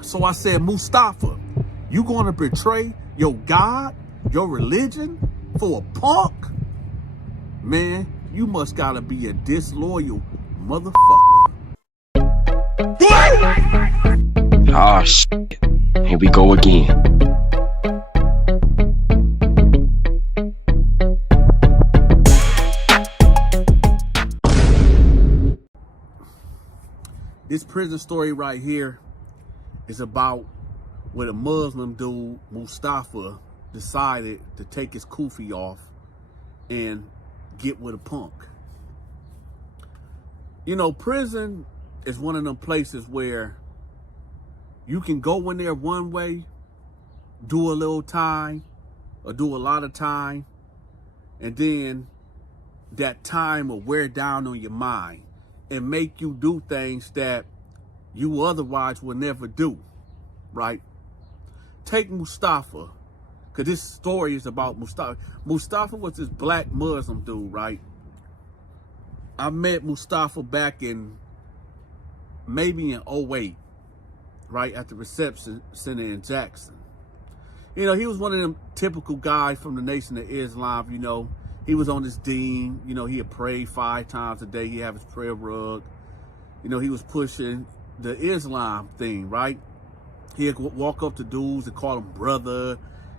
So I said, Mustafa, you going to betray your God, your religion for a punk? Man, you must gotta be a disloyal motherfucker. Ah, shit. Here we go again. This prison story right here is about where the Muslim dude, Mustafa, decided to take his kufi off and get with a punk. You know, prison is one of them places where you can go in there one way, do a little time, or do a lot of time, and then that time will wear down on your mind and make you do things that you otherwise would never do, right? Take Mustafa, because this story is about Mustafa. Mustafa was this black Muslim dude, right? I met Mustafa back in maybe in 08, right, at the reception center in Jackson. You know, he was one of them typical guys from the Nation of Islam. You know, he was on his deen. You know, he'd pray 5 times a day. He'd have his prayer rug. You know, he was pushing the Islam thing, right? He'd walk up to dudes and call them brother.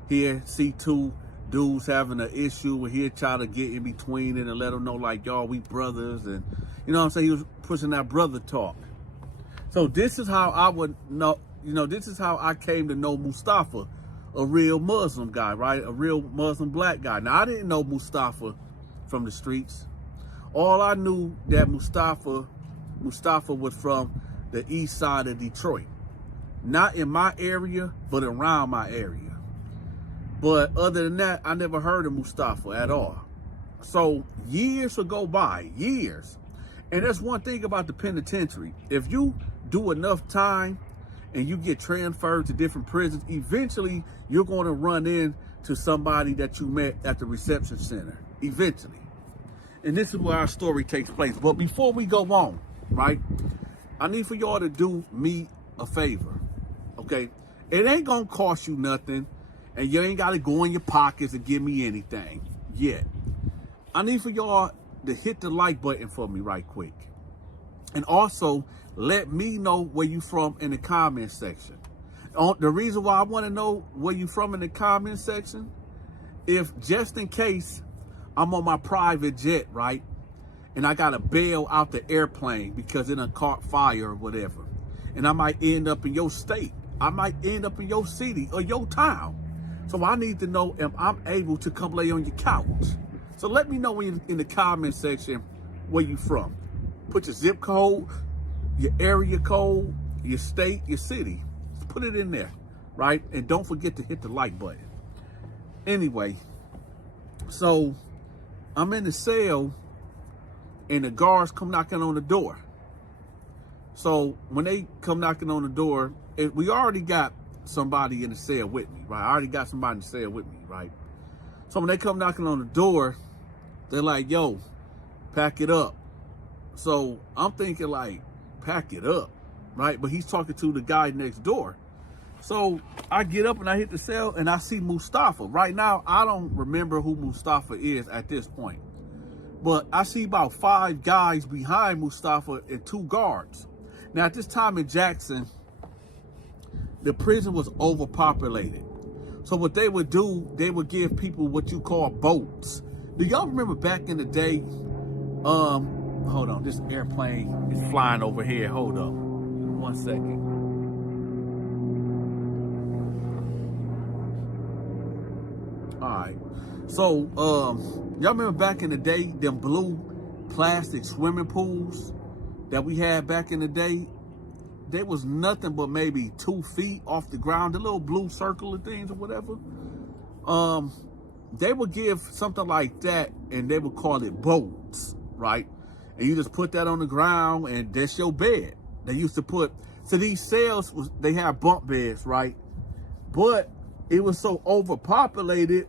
He'd see 2 dudes having an issue, and he'd try to get in between it and let them know, like, y'all, we brothers. And, you know what I'm saying? He was pushing that brother talk. So this is how I would know, you know, this is how I came to know Mustafa, a real Muslim guy, right? A real Muslim black guy. Now, I didn't know Mustafa from the streets. All I knew that Mustafa was from the east side of Detroit. Not in my area, but around my area. But other than that, I never heard of Mustafa at all. So years will go by, years. And that's one thing about the penitentiary. If you do enough time and you get transferred to different prisons, eventually you're going to run into somebody that you met at the reception center, eventually. And this is where our story takes place. But before we go on, right, I need for y'all to do me a favor, okay? It ain't gonna cost you nothing, and you ain't gotta go in your pockets and give me anything yet. I need for y'all to hit the like button for me right quick. And also, let me know where you from in the comment section. The reason why I want to know where you from in the comment section, if just in case I'm on my private jet, right, and I got to bail out the airplane because it done caught fire or whatever, and I might end up in your state, I might end up in your city or your town. So I need to know if I'm able to come lay on your couch. So let me know in the comment section where you from. Put your zip code, your area code, your state, your city. Just put it in there, right? And don't forget to hit the like button. Anyway, so I'm in the cell and the guards come knocking on the door. So when they come knocking on the door, we already got somebody in the cell with me, right? I already got somebody in the cell with me, right? So when they come knocking on the door, they're like, yo, pack it up. So I'm thinking like, pack it up, right? But he's talking to the guy next door. So I get up and I hit the cell and I see Mustafa. Right now, I don't remember who Mustafa is at this point. But I see about 5 guys behind Mustafa and 2 guards. Now, at this time in Jackson, the prison was overpopulated. So what they would do, they would give people what you call boats. Do y'all remember back in the day? Hold on, this airplane is flying over here. Hold up, 1 second. All right, so y'all remember back in the day, them blue plastic swimming pools that we had back in the day? They was nothing but maybe 2 feet off the ground, the little blue circular things or whatever. They would give something like that and they would call it boats, right? And you just put that on the ground and that's your bed. They used to put, so these cells, they have bunk beds, right? But it was so overpopulated,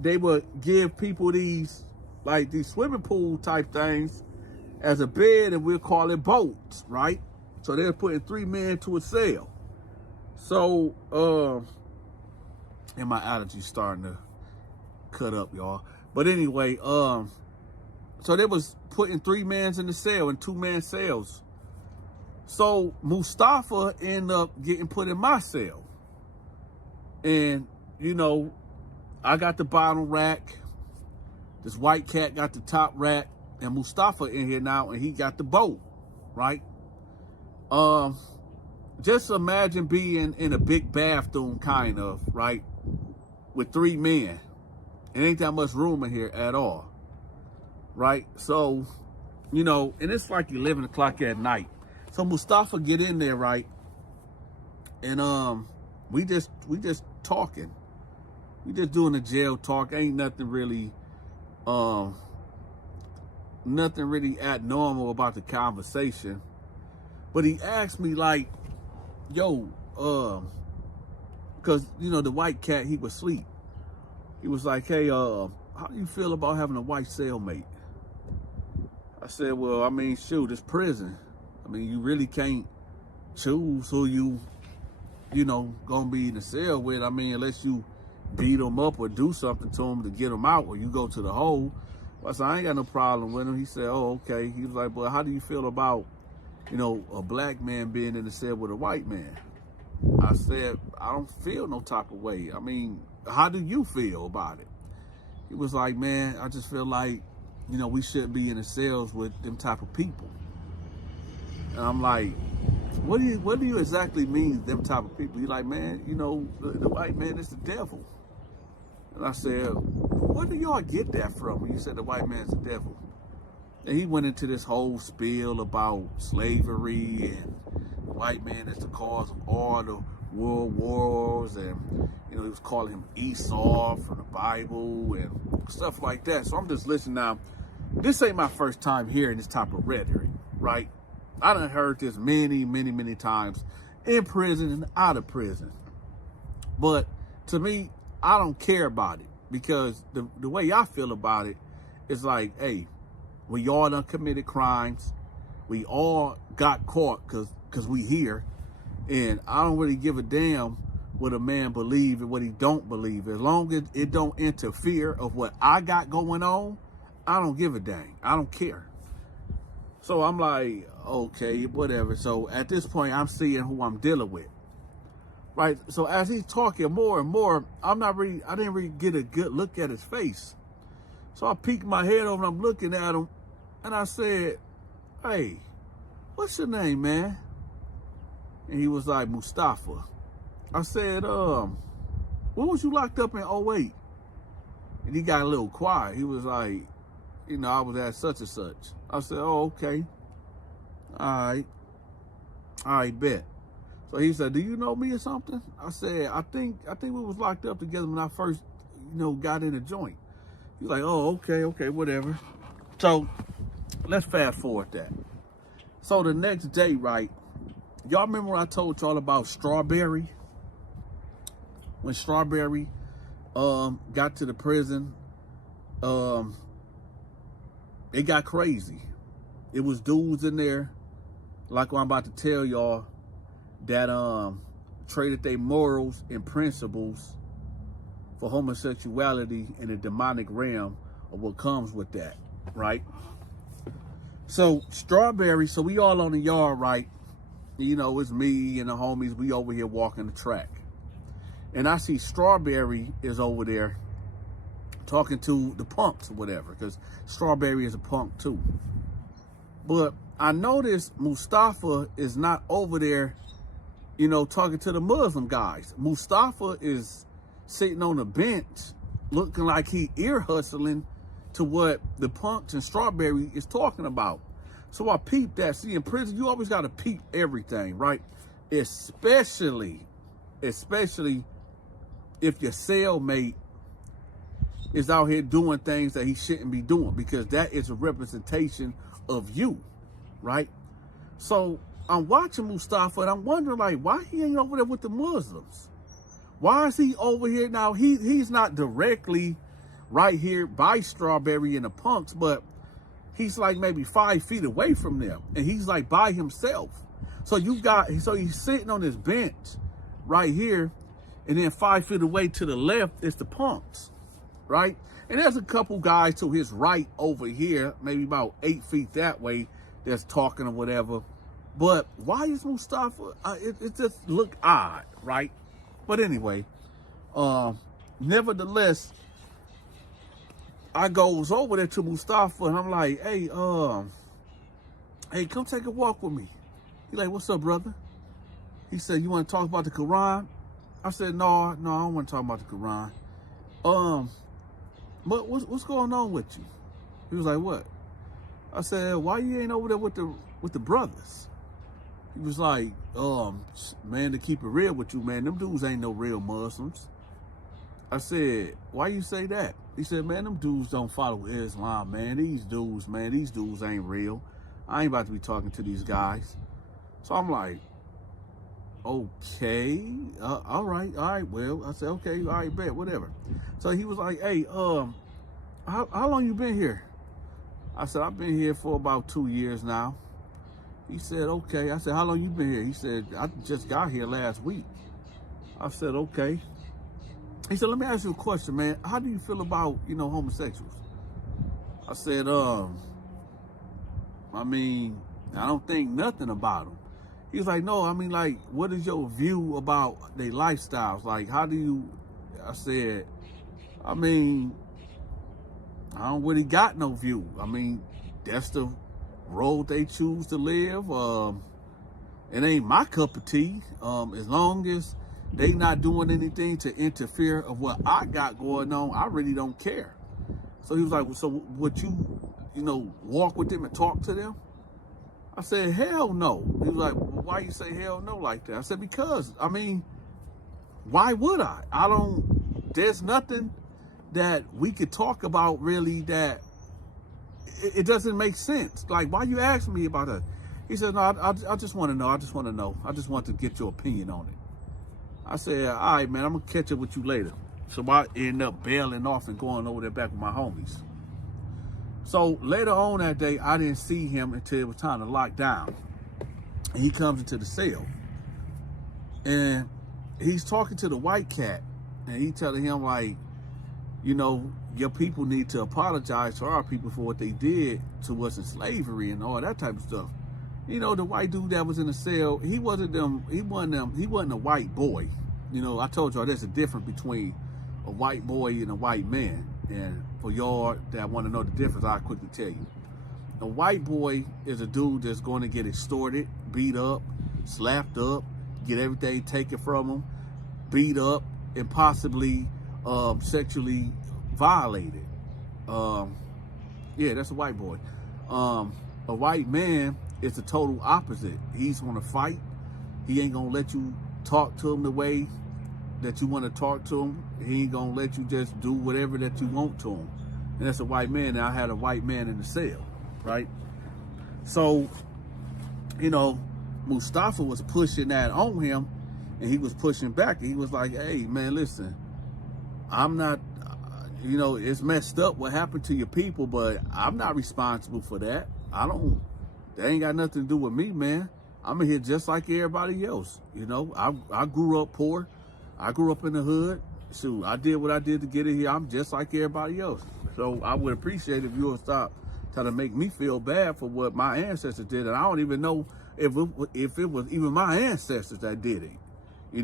they would give people these, like these swimming pool type things as a bed, and we'll call it boats, right? So they're putting 3 men to a cell. So, and my allergies starting to cut up, y'all. But anyway, so they was putting 3 men in the cell and 2-man cells. So Mustafa ended up getting put in my cell. And, you know, I got the bottom rack. This white cat got the top rack. And Mustafa in here now, and he got the boat, right? Just imagine being in a big bathroom, kind of, right? With 3 men. It ain't that much room in here at all, right? So, you know, and it's like 11 o'clock at night. So Mustafa get in there, right? And we just talking. We just doing the jail talk. Ain't nothing really abnormal about the conversation. But he asked me like, yo, because, you know, the white cat, he was asleep. He was like, hey, how do you feel about having a white cellmate? I said, well, I mean, shoot, it's prison. I mean, you really can't choose who you know, gonna be in the cell with. I mean, unless you beat them up or do something to them to get them out, or you go to the hole. I said, I ain't got no problem with him. He said, oh, okay. He was like, but how do you feel about, you know, a black man being in the cell with a white man? I said, I don't feel no type of way. I mean, how do you feel about it? He was like, man, I just feel like, you know, we shouldn't be in the cells with them type of people. And I'm like, what do you exactly mean, them type of people? He's like, man, you know, the white man is the devil. And I said, where do y'all get that from? When you said the white man's the devil. And he went into this whole spiel about slavery and the white man is the cause of all the world wars, and, you know, he was calling him Esau from the Bible and stuff like that. So I'm just listening now. This ain't my first time hearing this type of rhetoric, right? I done heard this many, many, many times in prison and out of prison. But to me, I don't care about it, because the way I feel about it is like, hey, we all done committed crimes. We all got caught because we here. And I don't really give a damn what a man believes and what he don't believe. As long as it don't interfere of what I got going on, I don't give a dang. I don't care. So I'm like, okay, whatever. So at this point, I'm seeing who I'm dealing with. Right? So as he's talking more and more, I didn't really get a good look at his face. So I peeked my head over and I'm looking at him, and I said, hey, what's your name, man? And he was like, Mustafa. I said, when was you locked up in 08? And he got a little quiet. He was like, you know, I was at such and such. I said, oh, okay. All right, bet. So he said, do you know me or something? I said, I think we was locked up together when I first, you know, got in the joint. He's like, oh, okay, whatever. So let's fast forward that. So the next day, right, y'all remember when I told y'all about Strawberry? When Strawberry got to the prison, it got crazy. It was dudes in there, like what I'm about to tell y'all, that traded their morals and principles for homosexuality in the demonic realm of what comes with that, right? So Strawberry, so we all on the yard, right? You know, it's me and the homies, we over here walking the track. And I see Strawberry is over there talking to the punks or whatever, because Strawberry is a punk too. But I noticed Mustafa is not over there, you know, talking to the Muslim guys. Mustafa is sitting on a bench looking like he ear hustling to what the punks and Strawberry is talking about. So I peeped that. See, in prison, you always got to peep everything, right? Especially if your cellmate is out here doing things that he shouldn't be doing, because that is a representation of you, right? So I'm watching Mustafa and I'm wondering, like, why he ain't over there with the Muslims? Why is he over here now? He's not directly right here by Strawberry and the punks, but he's like maybe 5 feet away from them, and he's like by himself. So he's sitting on this bench right here, and then 5 feet away to the left is the punks, right? And there's a couple guys to his right over here, maybe about 8 feet that way, that's talking or whatever. But why is Mustafa? It just look odd, right? But anyway, nevertheless, I goes over there to Mustafa and I'm like, hey, come take a walk with me. He like, what's up, brother? He said, you want to talk about the Quran? I said, no, I don't want to talk about the Quran. But what's going on with you? He was like, what? I said, why you ain't over there with the brothers? He was like, man, to keep it real with you, man, them dudes ain't no real Muslims. I said, why you say that? He said, man, them dudes don't follow Islam, man. These dudes ain't real. I ain't about to be talking to these guys. So I'm like, okay, all right, well, I said, okay, all right, bet, whatever. So he was like, hey, how long you been here? I said, I've been here for about 2 years now. He said, okay. I said, how long you been here? He said, I just got here last week. I said, okay. He said, let me ask you a question, man. How do you feel about, homosexuals? I said, I mean, I don't think nothing about them. He was like, no, I mean, like, what is your view about their lifestyles? Like, how do you, I said, I mean, I don't really got no view. I mean, that's the road they choose to live. It ain't my cup of tea. As long as they not doing anything to interfere of what I got going on, I really don't care. So he was like, so would you, walk with them and talk to them? I said, hell no. He was like, well, why you say hell no like that? I said, because, I mean, why would I? There's nothing that we could talk about really that it doesn't make sense. Like, why you asking me about that? He said, no, I just want to know. I just want to get your opinion on it. I said, all right, man, I'm going to catch up with you later. So I end up bailing off and going over there back with my homies. So later on that day, I didn't see him until it was time to lock down. And he comes into the cell. And he's talking to the white cat. And he telling him, like, your people need to apologize to our people for what they did to us in slavery and all that type of stuff. The white dude that was in the cell, he wasn't a white boy. I told y'all there's a difference between a white boy and a white man. And for y'all that want to know the difference, I'll quickly tell you. A white boy is a dude that's going to get extorted, beat up, slapped up, get everything taken from him, beat up, and possibly sexually violated. Yeah, that's a white boy. A white man is the total opposite. He's going to fight. He ain't going to let you talk to him the way that you want to talk to him. He ain't going to let you just do whatever that you want to him. And that's a white man. And I had a white man in the cell, right? So, Mustafa was pushing that on him, and he was pushing back. He was like, hey, man, listen, I'm not, it's messed up what happened to your people, but I'm not responsible for that. That ain't got nothing to do with me, man. I'm in here just like everybody else. I grew up poor. I grew up in the hood. Shoot, I did what I did to get in here. I'm just like everybody else. So I would appreciate if you would stop trying to make me feel bad for what my ancestors did. And I don't even know if it was even my ancestors that did it.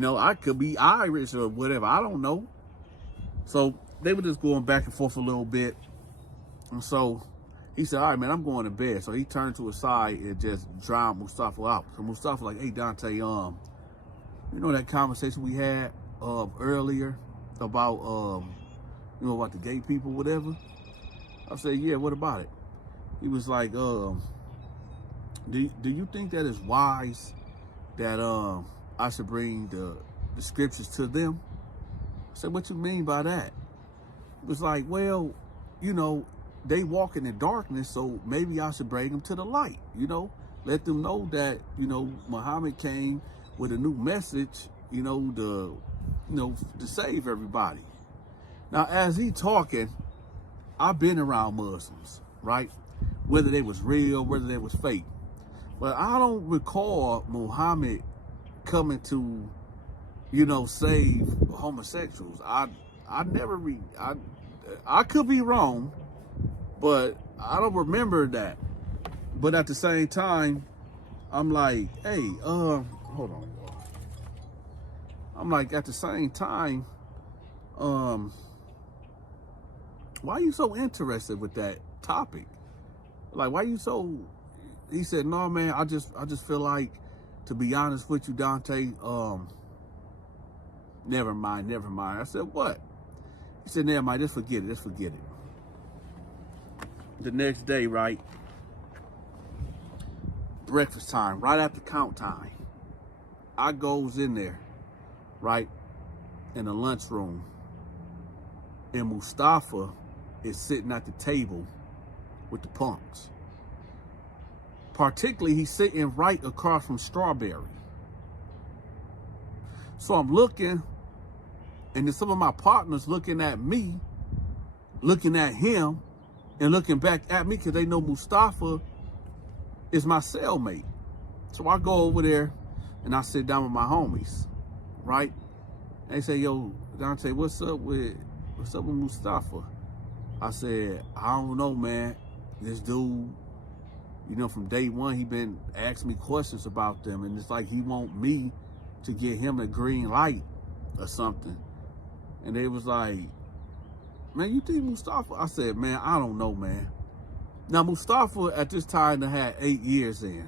I could be Irish or whatever. I don't know. So they were just going back and forth a little bit. And so he said, all right, man, I'm going to bed. So he turned to his side and just drowned Mustafa out. So Mustafa like, hey, Dante, that conversation we had earlier about, about the gay people, whatever? I said, yeah, what about it? He was like, do you think that it's wise that I should bring the scriptures to them? I said, what you mean by that? It was like, well, they walk in the darkness, so maybe I should bring them to the light, let them know that, Muhammad came with a new message, to save everybody. Now, as he talking, I've been around Muslims, right? Whether they was real, whether they was fake. But I don't recall Muhammad coming to save homosexuals. I never I could be wrong, but I don't remember that. But at the same time, I'm like, hey, hold on. I'm like, at the same time, why are you so interested with that topic? Like, why you so? He said, no, man, I just feel like, to be honest with you, Dante, never mind. I said, what? He said, never mind, just forget it. The next day, right? Breakfast time, right after count time. I goes in there, right, in the lunchroom, and Mustafa is sitting at the table with the punks. Particularly, he's sitting right across from Strawberry. So I'm looking, and then some of my partners looking at me, looking at him, and looking back at me because they know Mustafa is my cellmate. So I go over there and I sit down with my homies, right? And they say, yo, Dante, what's up with Mustafa? I said, I don't know, man. This dude, from day one, he been asking me questions about them, and it's like he want me to get him a green light or something. And they was like, man, you think Mustafa? I said, man, I don't know, man. Now, Mustafa at this time done had 8 years in.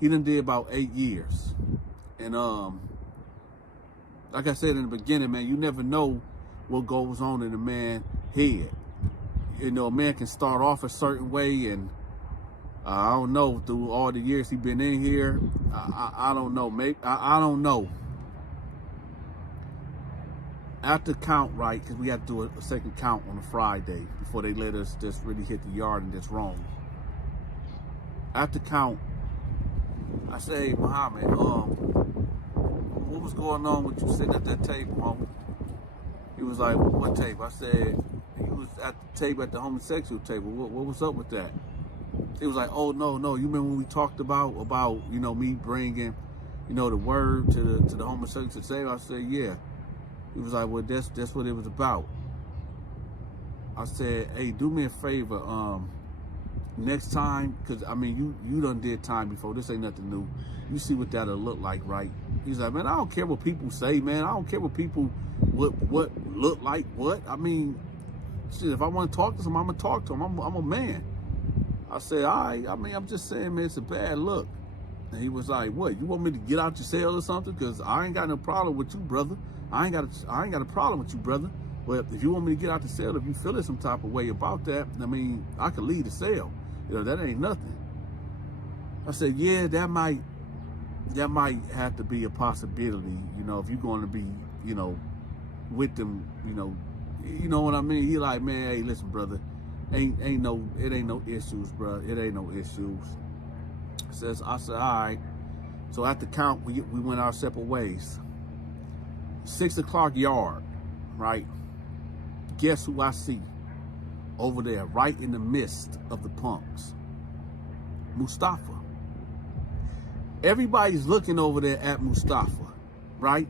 He done did about 8 years. And like I said in the beginning, man, you never know what goes on in a man's head. A man can start off a certain way, and I don't know, through all the years he been in here, I don't know. Maybe I don't know. After count, right, because we had to do a second count on a Friday before they let us just really hit the yard and just roam. After count, I say, hey, Muhammad, what was going on with you sitting at that table, homie? He was like, what table? I said, he was at the table, at the homosexual table. What was up with that? He was like, oh, no. You remember when we talked about me bringing, the word to the homosexual table? I said, yeah. He was like, well, that's what it was about. I said, hey, do me a favor. Next time, because, you done did time before. This ain't nothing new. You see what that'll look like, right? He's like, man, I don't care what people say, man. I don't care what people, what look like what. Shit, if I want to talk to someone, I'm going to talk to him. I'm a man. I said, all right. I'm just saying, man, it's a bad look. And he was like, what, you want me to get out your cell or something? Because I ain't got no problem with you, brother. I ain't got a problem with you, brother. But if you want me to get out the cell, if you feeling some type of way about that, I could leave the cell. That ain't nothing. I said, yeah, that might have to be a possibility, if you're going to be, with them, you know what I mean? He like, man, hey, listen, brother, it ain't no issues, bro. It ain't no issues. I said, all right. So at the count, we went our separate ways. 6 o'clock yard, right? Guess who I see over there, right in the midst of the punks? Mustafa. Everybody's looking over there at Mustafa, right?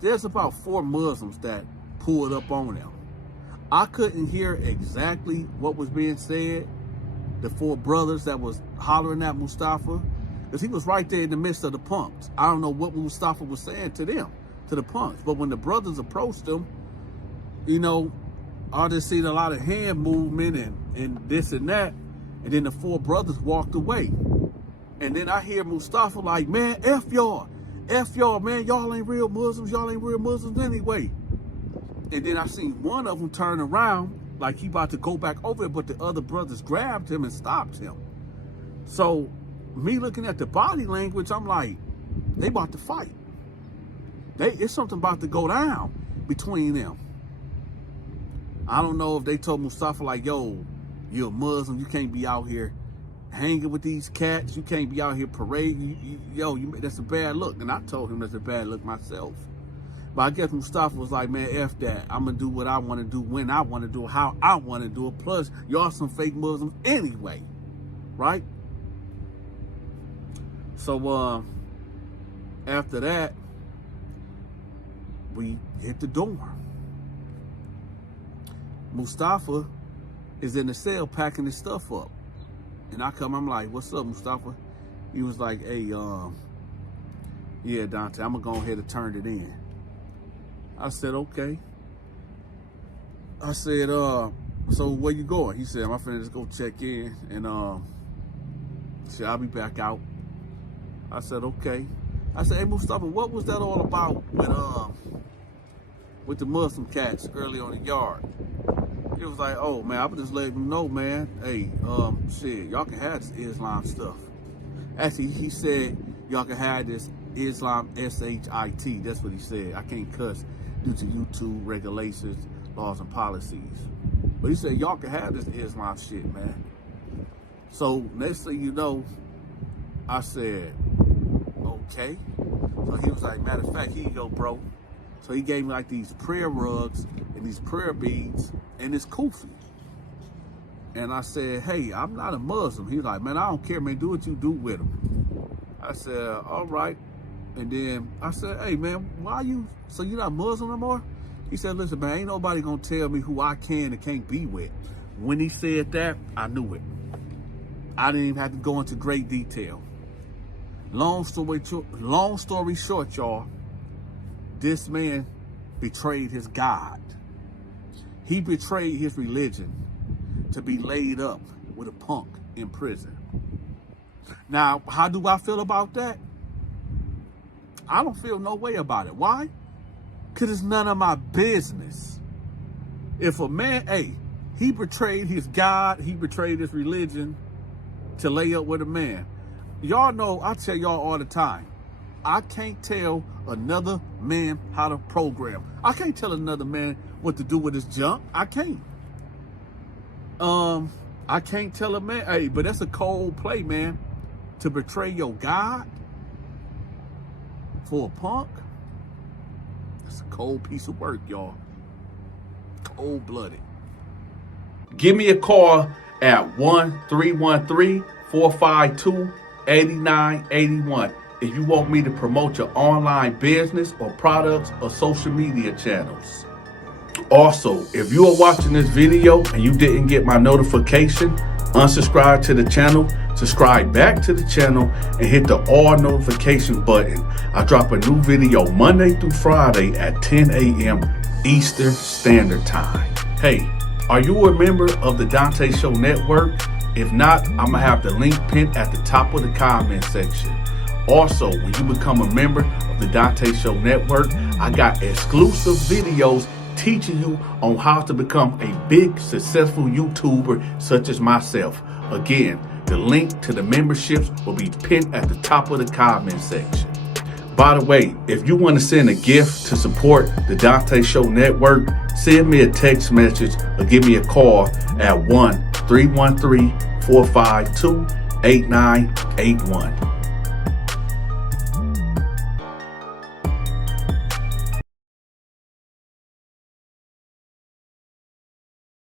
There's about 4 Muslims that pulled up on them. I couldn't hear exactly what was being said. The 4 brothers that was hollering at Mustafa, because he was right there in the midst of the punks. I don't know what Mustafa was saying to them, to the punks. But when the brothers approached him, I just seen a lot of hand movement and this and that. And then the 4 brothers walked away. And then I hear Mustafa like, man, F y'all, man. Y'all ain't real Muslims anyway. And then I seen one of them turn around like he about to go back over it, but the other brothers grabbed him and stopped him. So me looking at the body language, I'm like, they about to fight. It's something about to go down between them. I don't know if they told Mustafa like, yo, you're a Muslim, you can't be out here hanging with these cats, you can't be out here parading, that's a bad look. And I told him that's a bad look myself. But I guess Mustafa was like, man, F that. I'm going to do what I want to do, when I want to do it, how I want to do it. Plus, y'all some fake Muslims anyway, right? So, after that, we hit the door. Mustafa is in the cell packing his stuff up. And I'm like, what's up, Mustafa? He was like, hey, yeah, Donta, I'm gonna go ahead and turn it in. I said, okay. I said, so where you going? He said, I'm finna just go check in and said, I'll be back out. I said, okay. I said, hey, Mustafa, what was that all about with the Muslim cats early on the yard? It was like, oh man, I was just letting them know, man. Hey, shit, y'all can have this Islam stuff. Actually, he said y'all can have this Islam S-H-I-T. That's what he said. I can't cuss due to YouTube regulations, laws, and policies. But he said y'all can have this Islam shit, man. So next thing you know, I said, okay. So he was like, matter of fact, here you go, bro. So he gave me like these prayer rugs and these prayer beads and this kufi. And I said, hey, I'm not a Muslim. He was like, man, I don't care, man. Do what you do with them. I said, all right. And then I said, hey, man, so you're not Muslim no more? He said, listen, man, ain't nobody gonna tell me who I can and can't be with. When he said that, I knew it. I didn't even have to go into great detail. Long story short, y'all, this man betrayed his God. He betrayed his religion to be laid up with a punk in prison. Now, how do I feel about that? I don't feel no way about it. Why? Because it's none of my business. If a man, hey, he betrayed his God, he betrayed his religion to lay up with a man. Y'all know, I tell y'all all the time, I can't tell another man how to program. I can't tell another man what to do with his junk. I can't. I can't tell a man, hey, but that's a cold play, man. To betray your God for a punk, that's a cold piece of work, y'all. Cold-blooded. Give me a call at 1-313-452-8981 if you want me to promote your online business or products or social media channels. Also, if you are watching this video and you didn't get my notification, unsubscribe to the channel, subscribe back to the channel, and hit the all notification button. I drop a new video Monday through Friday at 10 a.m. Eastern Standard Time. Hey, are you a member of the Donta Show Network? If not, I'm going to have the link pinned at the top of the comment section. Also, when you become a member of the Donta Show Network, I got exclusive videos teaching you on how to become a big, successful YouTuber such as myself. Again, the link to the memberships will be pinned at the top of the comment section. By the way, if you want to send a gift to support the Donta Show Network, send me a text message or give me a call at 1-313-452-8981.